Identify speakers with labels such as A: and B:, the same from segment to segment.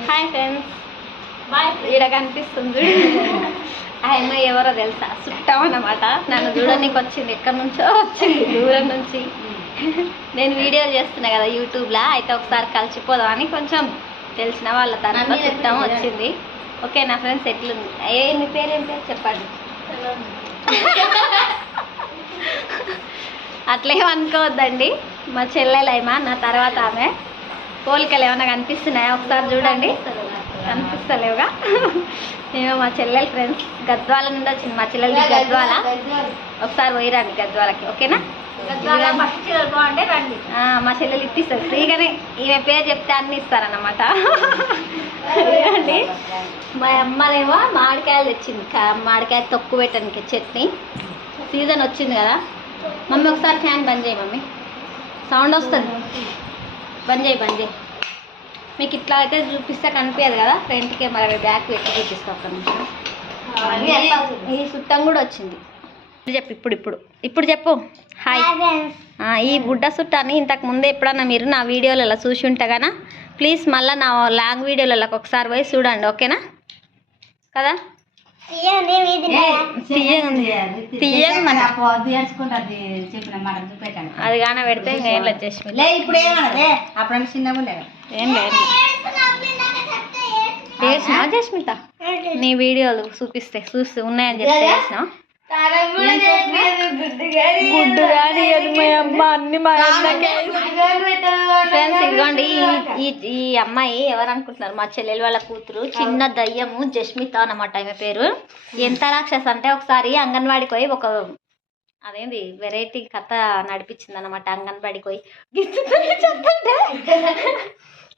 A: Hi friends bye ఈడ కనిపిస్తుంది చూడు. ఆ అమ్మాయి ఎవరో తెలుసా? చుట్టాం అన్నమాట నన్ను చూడడానికి వచ్చింది. ఎక్కడి నుంచో వచ్చింది. దూరం నుంచి. నేను వీడియోలు చేస్తున్నా కదా యూట్యూబ్లో. అయితే ఒకసారి కలిసిపోదామని కొంచెం తెలిసిన వాళ్ళ తనతో చుట్టాం వచ్చింది. ఓకే నా ఫ్రెండ్స్ ఎట్లుంది? ఏ మీ పేరు ఏం పేరు చెప్పండి. అట్లేమనుకోవద్దండి మా చెల్లెలేమా నా తర్వాత ఆమె. పోలికలు ఏమైనా కనిపిస్తున్నాయా? ఒకసారి చూడండి. కనిపిస్తలేవుగా. నేను మా చెల్లెలు ఫ్రెండ్స్ గద్వాల నుండి వచ్చింది. మా చెల్లెలది గద్వాల ఒకసారి పోయిరండి గద్వాలకి ఓకేనా? మా చెల్లెలు ఇప్పిస్తారు ఫ్రీగానే ఈమె పేరు చెప్తే అన్ని ఇస్తారన్నమాట. అండి మా అమ్మనేమో మామిడికాయలు తెచ్చింది. మామిడికాయ తొక్కు పెట్టడానికి చట్నీ. సీజన్ వచ్చింది కదా. మమ్మీ ఒకసారి ఫ్యాన్ బంద్ చేయి మమ్మీ. సౌండ్ వస్తుంది. బంద్ చేయి బంద్ చేయి. మీకు ఇట్లా అయితే చూపిస్తే కనిపించదు కదా? ఫ్రంట్ కెమెరా బ్యాక్ పెట్టి చూపిస్తా ఒక్క నిమిషం. ఈ చుట్టం కూడా వచ్చింది. ఇప్పుడు చెప్పు ఇప్పుడు ఇప్పుడు. ఇప్పుడు చెప్పు. హాయ్ ఈ బుడ్డ సుట్టాన్ని ఇంతకు ముందే ఎప్పుడన్నా మీరు నా వీడియోలలో చూసి ఉంటే గానా ప్లీజ్ మళ్ళీ నా లాంగ్ వీడియోలలో ఒకసారి పోయి చూడండి ఓకేనా? కదా? అది గాన పెడితే ఇంకా ఏం లేదు
B: లే ఇప్పుడు ఏమన్నదే అప్పుడు చిన్నగా ఉండే.
A: ఏం లేదు. చేసినా? జస్మిత నీ వీడియోలు చూపిస్తే చూస్తే ఉన్నాయని చెప్పి చేసిన? గుడ్డు కానీ మా అమ్మ అన్ని మా ఫ్రెండ్స్ ఇదిగోండి ఈ- ఈ అమ్మాయి ఎవరు అనుకుంటున్నారు మా చెల్లెలు వాళ్ళ కూతురు చిన్న దయ్యము జస్మిత అన్నమాట ఆమె పేరు. ఎంత రాక్షస్ అంటే ఒకసారి అంగన్వాడికి పోయి ఒక అదేంది వెరైటీ కథ నడిపించింది అనమాట అంగన్వాడికి పోయి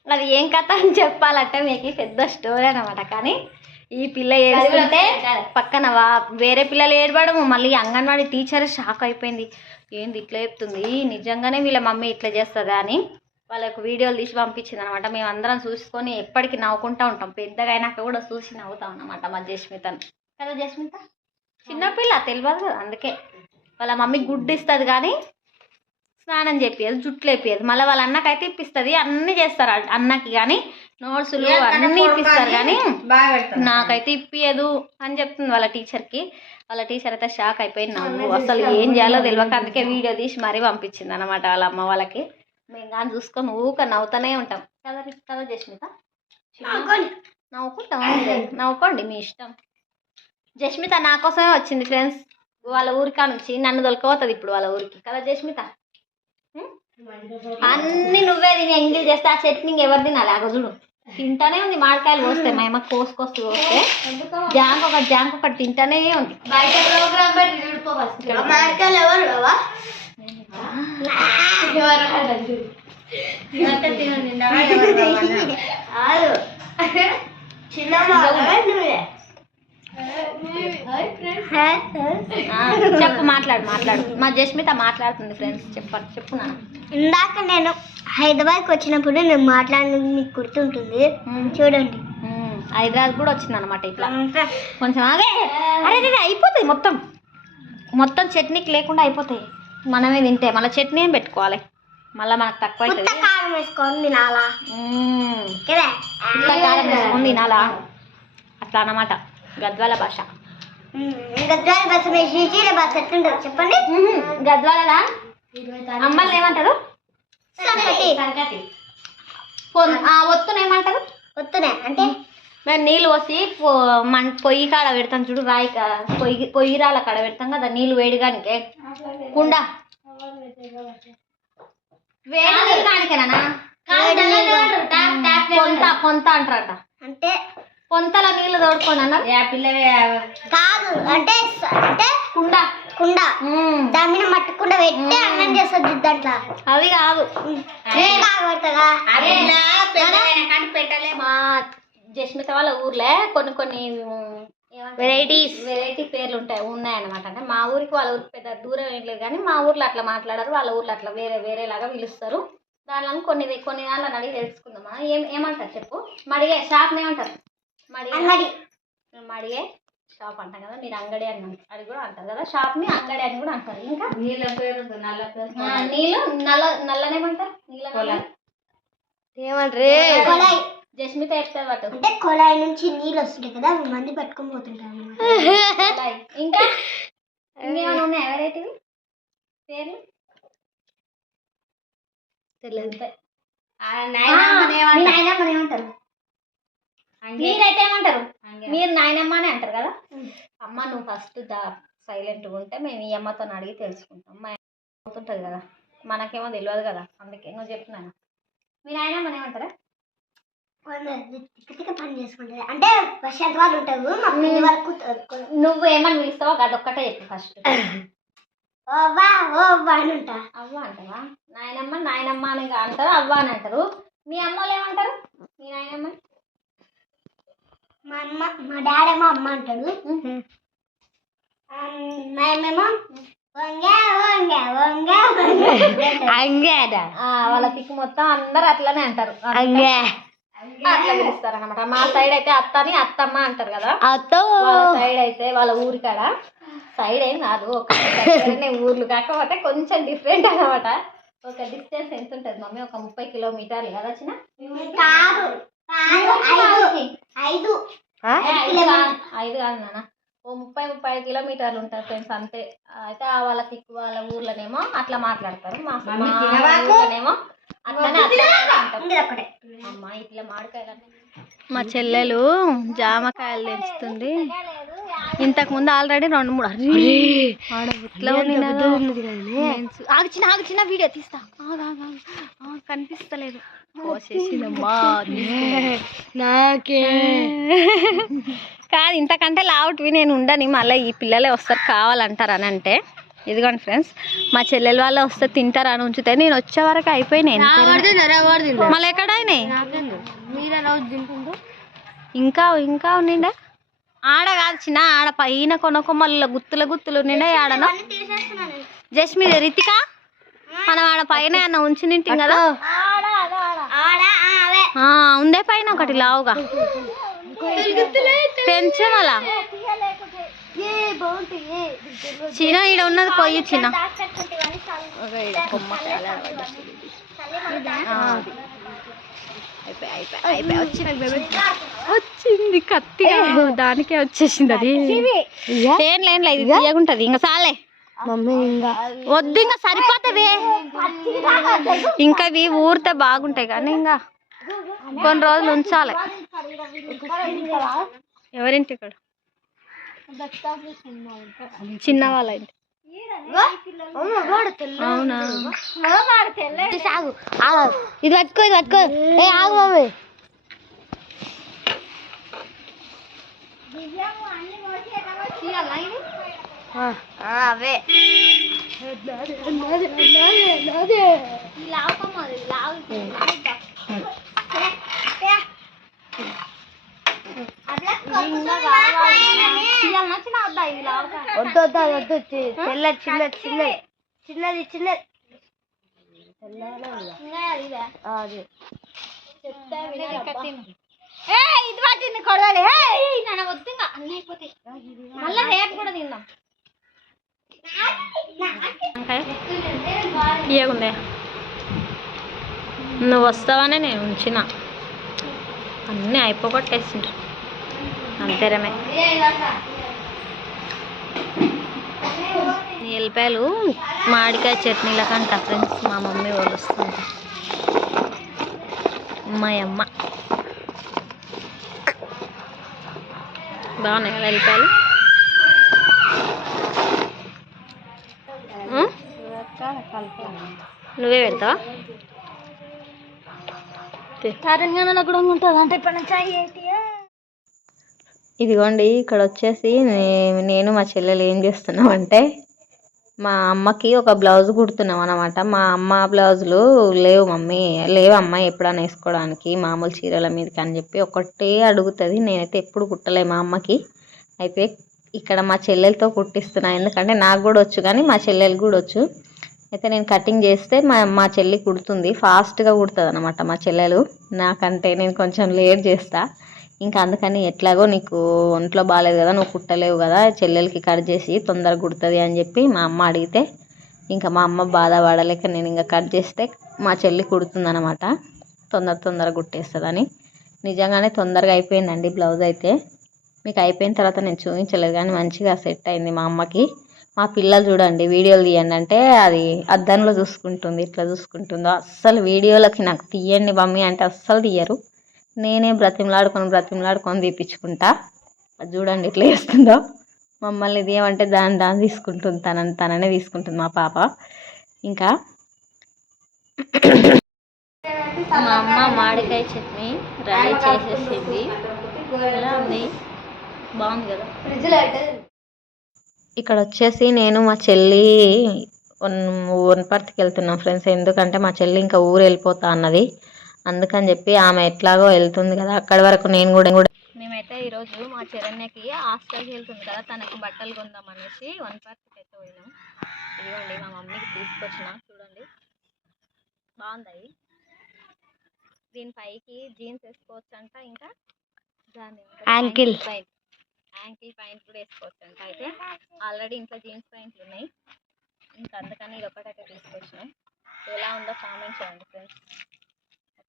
A: అది ఏం కథ అని చెప్పాలంటే మీకు పెద్ద స్టోరీ అనమాట కానీ ఈ పిల్ల ఏడుస్తుంటే పక్కన వా వేరే పిల్లలు ఏడవడము. మళ్ళీ అంగన్వాడీ టీచర్ షాక్ అయిపోయింది. ఏంది ఇట్లా చెప్తుంది? నిజంగానే వీళ్ళ మమ్మీ ఇట్లా చేస్తుందా అని వాళ్ళకు వీడియోలు తీసి పంపించింది అనమాట మేము అందరం చూసుకొని ఎప్పటికీ నవ్వుకుంటూ ఉంటాం. పెద్దగా అయినాక కూడా చూసి నవ్వుతాం అన్నమాట మా జస్మితను. కదా జస్మిత? చిన్నపిల్ల తెలియదు కదా అందుకే. వాళ్ళ మమ్మీ గుడ్డు ఇస్తుంది కానీ స్నానం చెప్పేది జుట్లు వేపియదు మళ్ళీ వాళ్ళ అన్నకైతే ఇప్పిస్తుంది అన్నీ చేస్తారు అన్నకి కానీ నోట్సులు అన్నీ ఇప్పిస్తారు కానీ నాకైతే ఇప్పియదు అని చెప్తుంది వాళ్ళ టీచర్కి. వాళ్ళ టీచర్ అయితే షాక్ అయిపోయింది నవ్వు అసలు ఏం చేయాలో తెలియక అందుకే వీడియో తీసి మరీ పంపించింది అనమాట వాళ్ళ అమ్మ వాళ్ళకి. మేము కానీ చూసుకొని ఊక నవ్వుతూనే ఉంటాం. కదా కదా జస్మిత నవ్వుకుంటాం నవ్వుకోండి మీ ఇష్టం. జస్మిత నా కోసమే వచ్చింది ఫ్రెండ్స్. వాళ్ళ ఊరికా నుంచి నన్ను దొరకపోతుంది ఇప్పుడు వాళ్ళ ఊరికి. కదా జస్మిత? అన్ని నువ్వే తిని ఎంగిల్ చేస్తే ఆ చట్నీ ఎవరు తినాలి? అగ చూడు. తింటానే ఉంది మామిడికాయలు కోస్తే మా అమ్మ కోసుకొస్తూ కోస్తే. జాంక్ ఒకటి జాంక్ ఒకటి తింటానే ఉంది.
B: బయట ప్రోగ్రామ్ పెట్టి ఎవరు
A: ఆ, చెప్పు మాట్లాడు మాట్లాడు. మా జస్మిత మాట్లాడుతుంది ఫ్రెండ్స్. చెప్పండి చెప్పు నాన్న.
C: ఇందాక నేను హైదరాబాద్కి వచ్చినప్పుడు నేను మాట్లాడినది మీకు గుర్తుంటుంది. చూడండి.
A: హైదరాబాద్ కూడా వచ్చింది అనమాట ఇట్లా కొంచెం ఆగే. అరే అయిపోతాయి మొత్తం. మొత్తం చట్నీకి లేకుండా అయిపోతాయి. మనమే తింటే మళ్ళీ చట్నీ ఏం పెట్టుకోవాలి? మళ్ళీ మనకు తక్కువ అవుతుంది
C: కారం వేసుకొని తినాలా?
A: ఉమ్,
C: కదా?
A: ఇట్లా కారం వేసుకొని తినాలా? అట్లా అన్నమాట. గద్వాల భాష.
C: గద్వాల మీద శ్రీశైల బస్సు ఎట్లుంటుంది చెప్పండి?
A: గద్వాలలా? అమ్మాయిలు ఏమంటారు
C: సంగతి
A: పొన్- ఆ ఒత్తున ఏమంటారు?
C: వస్తున్నాయి అంటే?
A: మేము నీళ్ళు పోసి పొ- మన్ పొయ్యి కాడ పెడతాం చూడు రాయి పొయ్యి పొయ్యి రాళ్ళ కాడ పెడతాం కదా నీళ్ళు వేడిగానికే. కుండ. వేడి పొంత పొంత అంటారట.
C: అంటే?
A: పొంతల నీళ్ళు
B: పిల్లవే
C: కాదు అంటే అంటే?
A: కుండ.
C: కుండ దాని మీద మట్టి కుండ పెట్టి అన్నం చేస్తుంది దాంట్లో.
A: అవి కాదు. జస్మిత వాళ్ళ ఊర్లో. కొన్ని కొన్ని వెరైటీస్ వెరైటీ పేర్లు ఉంటాయి ఉన్నాయన్నమాట. అంటే మా ఊరికి వాళ్ళ ఊరికి పెద్ద దూరం ఏం లేదు కానీ మా ఊర్లో అట్లా మాట్లాడరు వాళ్ళ ఊర్లో అట్లా వేరే వేరేలాగా పిలుస్తారు. దానిలో కొన్ని కొన్ని దాంట్లో అడిగి తెలుసుకుందామా? ఏం ఏమంటారు చెప్పు? మడిగే షాప్ ఏమంటారు? మడిగే? మడిగే? షాప్ అంటాం కదా మీరు అంగడి అని. అది కూడా అంటారు కదా షాప్ని అంగడి అని కూడా అంటారు. ఇంకా?
B: నీళ్ళ పేరు నల్ల పేరు
A: ఆ, నీళ్ళు నల్ల నల్లనేమంటారు నీళ్ళ. ఏమంటారు
C: కొలాయి.
D: జస్మిత చెప్తారు పట్టు
C: అంటే కొలాయి నుంచి నీళ్ళు వస్తుంటాయి కదా మంది పట్టుకొని పోతుంటారు
D: అలాగే. ఇంకా? ఇంకేమైనా ఉన్నాయి ఎవరైతే పేర్లు? తెలియదు
C: నాయనమ్మని ఏమంటారు?
D: మీరైతే ఏమంటారు? మీరు నాయనమ్మ అని అంటారు కదా? అమ్మ నువ్వు ఫస్ట్ దా సైలెంట్గా ఉంటే మేము ఈ అమ్మతో అడిగి తెలుసుకుంటాం. మా అమ్మ అవుతుంటుంది కదా? మనకేమో తెలియదు కదా? అందుకే నువ్వు చెప్తున్నాను మీ నాయనమ్మని ఏమంటారా?
C: వాళ్ళు తిక్క తిక్క పని చేసుకుంటారు. అంటే ప్రశాంత్ వాళ్ళు ఉంటారు
D: నువ్వు ఏమని పిలుస్తావో అదొక్కటే చెప్పు ఫస్ట్.
C: అని ఉంటా.
D: అవ్వ అంటావా? నాయనమ్మ నాయనమ్మ అని అంటారు అవ్వ అని అంటారు. మీ అమ్మలు ఏమంటారు? మీ నాయనమ్మ?
C: మా అమ్మ మా అమ్మ అంటాడు. మేమేమో
D: వాళ్ళ తిక్కు మొత్తం అందరు అట్లనే అంటారు. అట్లా పిలుస్తారు అనమాట మా సైడ్ అయితే అత్తని అత్తమ్మ అంటారు కదా. వాళ్ళ సైడ్ అయితే వాళ్ళ ఊరి కాడ. సైడ్ ఏం కాదు ఒక ఊర్లు. కాకపోతే కొంచెం డిఫరెంట్ అన్నమాట. ఒక డిస్టెన్స్ ఎంత ఉంటుంది మమ్మీ? ఒక ముప్పై కిలోమీటర్లు కదా వచ్చిన
C: ఐదు. ఐదు.
D: ఐదు. కాదు. ఐదు కాదు నాన్న. ఓ ముప్పై ముప్పై ఐదు కిలోమీటర్లు ఉంటారు ఫ్రెండ్స్ అంతే. అయితే ఆ వాళ్ళ తిక్కు వాళ్ళ ఊర్లోనేమో అట్లా మాట్లాడతారు. మా ఊర్లోనేమో అట్లనే అమ్మ ఇట్లా మామిడికాయలు
A: మా చెల్లెలు జామకాయలు తెంచుతుంది. ఇంతకు ముందు ఆల్రెడీ రెండు మూడు వీడియో తీస్తా. కనిపిస్తలేదు. నాకే. కాదు ఇంతకంటే లావుట్వి నేను ఉండని. మళ్ళీ ఈ పిల్లలే వస్తారు కావాలంటారు అని అంటే ఇదిగోండి ఫ్రెండ్స్ మా చెల్లెలు వాళ్ళు వస్తే తింటారు అని ఉంచితే నేను వచ్చే వరకు అయిపోయినాయి మళ్ళీ ఎక్కడైనాయి? ఇంకా ఇంకా ఉండిండే? ఆడ కాదు చిన్న ఆడ పైన కొనకొమ్మల గుత్తుల గుత్తులు ఉండిండే ఆడను జస్ట్ మీద రితిక? మనం ఆడ పైన అన్న ఉంచి నింటిం కదా?
C: ఆడ ఆ, అవే
A: ఆ, ఉందే పైన ఒకటి లావుగా. పెంచు మళ్ళా. చిన్న ఈడ ఉన్నది కొయ్యి చిన్న ఒక ఈడ కొమ్మ కాయలు ఆ. అయిపోయి, అయిపోయి, అయిపోయి. వచ్చింది వచ్చింది. కత్తి. దానికే వచ్చేసింది అది. ఏం ఇది తీయగుంటది. ఇంకా సాలే. వద్దు ఇంకా సరిపోతుంది. ఇంకా ఇవి ఊరితే బాగుంటాయి కానీ ఇంకా కొన్ని రోజులు ఉంచాలి. ఎవరింటి ఇక్కడ? చిన్న వాళ్ళ ఇంటి. అవునా
C: ఆగు ఆగు ఇది పట్టుకో ఇది పట్టుకో ఏ ఆగు మమ్మీ అవే వద్దు వద్దు అది వద్దు చి- చిన్న చిన్న చిన్న చిన్నది చిన్నది. అది.
D: ఇది పట్టింది కొడవాలి. నాన్న వద్దు ఇంకా అన్నీ అయిపోతాయి. మళ్ళీ రేపు కూడా తిందాం.
A: తీయగుందే నువ్వు వస్తావనే నేను ఉంచిన. అన్నీ అయిపోగొట్టేసిండ్రు. అంతేరమే ఈ ఎల్లిపాయలు మామిడికాయ చట్నీలకంట ఫ్రెండ్స్ మా మమ్మీ వాళ్ళు వస్తుంది మా అమ్మ బాగున్నాయి కదా ఎల్లిపాయలు? నువ్వే పెడతావా?
C: తెలంగాణలో కూడా ఉంటుంది అంటే ఇప్పుడు
A: ఇదిగోండి ఇక్కడ వచ్చేసి నేను మా చెల్లెలు ఏం చేస్తున్నామంటే మా అమ్మకి ఒక బ్లౌజ్ కుడుతున్నాం అనమాట మా అమ్మ బ్లౌజులు లేవు మమ్మీ. లేవు అమ్మ ఎప్పుడైనా వేసుకోవడానికి మామూలు చీరల మీదకి అని చెప్పి ఒకటే అడుగుతుంది. నేనైతే ఎప్పుడు కుట్టలే మా అమ్మకి. అయితే ఇక్కడ మా చెల్లెలతో కుట్టిస్తున్నా. ఎందుకంటే నాకు కూడా వచ్చు కానీ మా చెల్లెలు కూడా వచ్చు. అయితే నేను కటింగ్ చేస్తే మా మా చెల్లి కుడుతుంది. ఫాస్ట్గా కుడుతుంది అనమాట మా చెల్లెలు. నాకంటే నేను కొంచెం లేట్ చేస్తా. ఇంకా అందుకని ఎట్లాగో నీకు ఒంట్లో బాగాలేదు కదా నువ్వు కుట్టలేవు కదా చెల్లెలకి కట్ చేసి తొందరగా కుడుతుంది అని చెప్పి మా అమ్మ అడిగితే ఇంకా మా అమ్మ బాధపడలేక నేను ఇంకా కట్ చేస్తే మా చెల్లి కుడుతుందనమాట తొందర తొందర తొందరగా కుట్టేస్తుందని. నిజంగానే తొందరగా అయిపోయిందండి బ్లౌజ్ అయితే. మీకు అయిపోయిన తర్వాత నేను చూపించలేదు కానీ మంచిగా సెట్ అయింది మా అమ్మకి. మా పిల్లలు చూడండి వీడియోలు తీయండి అంటే అది అద్దంలో చూసుకుంటుంది ఇట్లా చూసుకుంటుందో. అస్సలు వీడియోలకి నాకు తీయండి మమ్మీ అంటే అస్సలు తీయరు. నేనే బ్రతిమలాడుకొని బ్రతిమలాడుకొని తీపించుకుంటా అది చూడండి ఎట్లా చేస్తుందో. మమ్మల్ని ఇది ఏమంటే దాని దాన్ని తీసుకుంటుంది తనని తననే తీసుకుంటుంది మా పాప. ఇంకా మా అమ్మ మామిడికాయ చట్నీ రెడీ చేసేసింది. ఎలా ఉంది? బాగుంది కదా? ఇక్కడ వచ్చేసి నేను మా చెల్లి వన్ వనపర్తికి వెళ్తున్నాం ఫ్రెండ్స్. ఎందుకంటే మా చెల్లి ఇంకా ఊరు వెళ్ళిపోతా అన్నది. అందుకని చెప్పి ఆమె ఎట్లాగో వెళ్తుంది కదా. అక్కడి వరకు నేను కూడా కూడా మేమైతే ఈరోజు మా చరణ్యకి హాస్టల్కి వెళ్తుంది కదా. తనకి బట్టలు కొందాం అనేసి వనపర్తికి అయితే పోయినాం. ఇదిగోండి మా మమ్మీకి తీసుకొచ్చిన. చూడండి. బాగుంది దీనిపైకి జీన్స్ వేసుకోవచ్చు అంట ఇంకా దాని
D: Ankle.
A: పైన యాంకిల్ ప్యాంట్ కూడా వేసుకోవచ్చు అంట అయితే. ఆల్రెడీ ఇంట్లో జీన్స్ ప్యాంట్లు ఉన్నాయి. ఇంకా అందుకని ఇది ఒకటైతే తీసుకొచ్చినాం. ఎలా ఉందో కామెంట్ చేయండి ఫ్రెండ్స్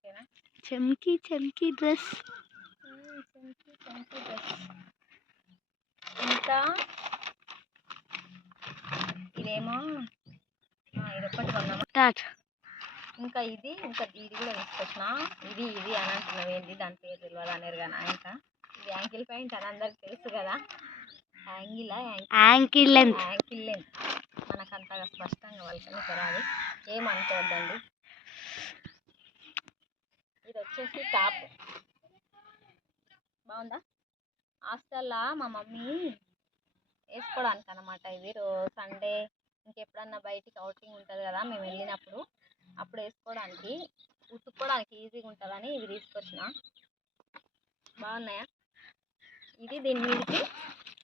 A: ఓకేనా?
D: చెమ్కి చెమ్కి డ్రెస్.
A: మ్మ్, చంకీ చంకీ డ్రెస్. ఇంకా ఇదేమో ఆ, ఇది ఒకటి కొన్నాము
D: స్టార్ట్
A: ఇంకా ఇది ఇంకా ఇది కూడా తీసుకొచ్చిన. ఇది ఇది అని అంటున్నావు. ఏంటి దాని పేరు తెలియదు అనేది కానీ ఇంకా ఇది యాంకిల్ ప్యాంట్ అని అందరికి తెలుసు కదా. యాంగిలా
D: యాంకిల్?
A: Ankle length. మనకు అంతగా స్పష్టంగా వాళ్ళకి రాదు ఏమనుకోవద్దండి. ఇది వచ్చేసి టాప్. బాగుందా? హాస్టల్లో మా మమ్మీ వేసుకోవడానికి అనమాట ఇది రో సండే ఇంకెప్పుడన్నా బయటికి అవుటింగ్ ఉంటుంది కదా మేము వెళ్ళినప్పుడు అప్పుడు వేసుకోవడానికి ఉతుక్కోవడానికి ఈజీగా ఉంటుందని ఇవి తీసుకొచ్చిన. బాగున్నాయా? ఇది దీని మీదకి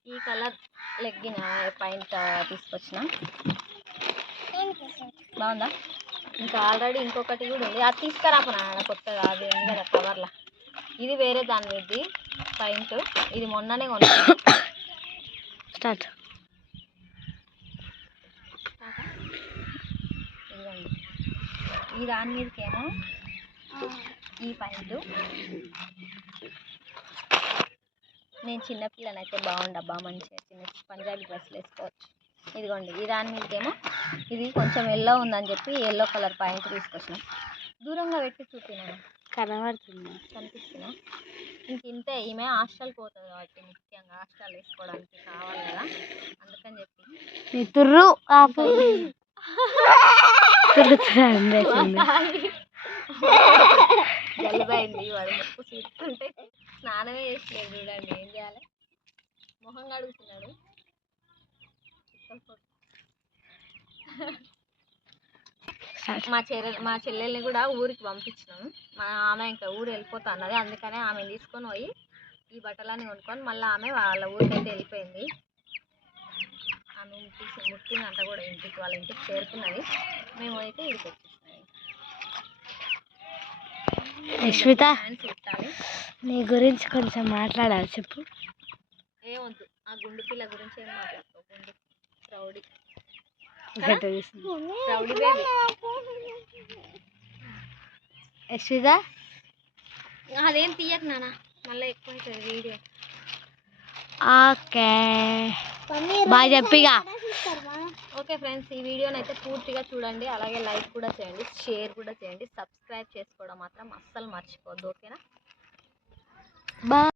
A: ఈ కలర్ లెగ్గిన పాయింట్ తీసుకొచ్చిన. బాగుందా? ఇంకా ఆల్రెడీ ఇంకొకటి కూడా ఉంది. అది తీసుకురాపనా కొత్తగా అది ఉంది కదా కవర్లో ఇది వేరే దాని మీది పాయింట్ ఇది మొన్ననే కొనుక్కున్నా
D: స్టార్ట్.
A: ఈ దాని మీదకేమో ఈ పాయింట్ నేను చిన్నపిల్లనైతే బాగుండబ్బా మంచిగా చిన్న పంజాబీ డ్రెస్సులు వేసుకోవచ్చు. ఇదిగోండి ఈ దాని మీదకేమో ఇది కొంచెం ఎల్లో ఉందని చెప్పి ఎల్లో కలర్ పాయింట్ తీసుకొచ్చిన. దూరంగా పెట్టి చూపినాను
D: కనబడుతుంది?
A: కనిపిస్తున్నా. ఇంక ఇంతే ఈమె హాస్టల్కి పోతుంది కాబట్టి ముఖ్యంగా హాస్టల్ వేసుకోవడానికి కావాలి కదా. అందుకని చెప్పి.
D: తుర్రు
A: జలుబైంది వాడు ముక్కు చూస్తుంటే స్నానమే చేసలేదు చూడండి ఏం చేయాలి? మొహం కడుగుతున్నాడు. మా చెల్లె మా చెల్లెల్ని కూడా ఊరికి పంపించినాం. మా ఆమె ఇంకా ఊరు వెళ్ళిపోతా అన్నది అందుకనే ఆమె తీసుకొని పోయి ఈ బట్టలన్నీ కొనుక్కొని మళ్ళీ ఆమె వాళ్ళ ఊరికి అయితే వెళ్ళిపోయింది. ఆమె ఇంటికి ముట్టిందంట కూడా ఇంటికి వాళ్ళ ఇంటికి చేరుకున్నది. మేము అయితే హ్యాండ్స్ పెట్టాలి
D: నీ గురించి కొంచెం మాట్లాడాలి చెప్పు.
A: ఏమొద్దు. ఆ గుండు పిల్ల గురించి ఏం మాట్లాడుకో గుండు రౌడీ.
D: యశ్విత
A: అదేం తీయకు నాన్న. మళ్ళీ ఎక్కువ వీడియో.
D: ఓకే. బాయ్ చెప్పిగా
A: ఓకే ఫ్రెండ్స్ ఈ వీడియోని అయితే పూర్తిగా చూడండి. అలాగే లైక్ కూడా చేయండి షేర్ కూడా చేయండి. సబ్స్క్రైబ్ చేసుకోవడం మాత్రం అస్సలు మర్చిపోద్దు ఓకేనా?
D: బాయ్.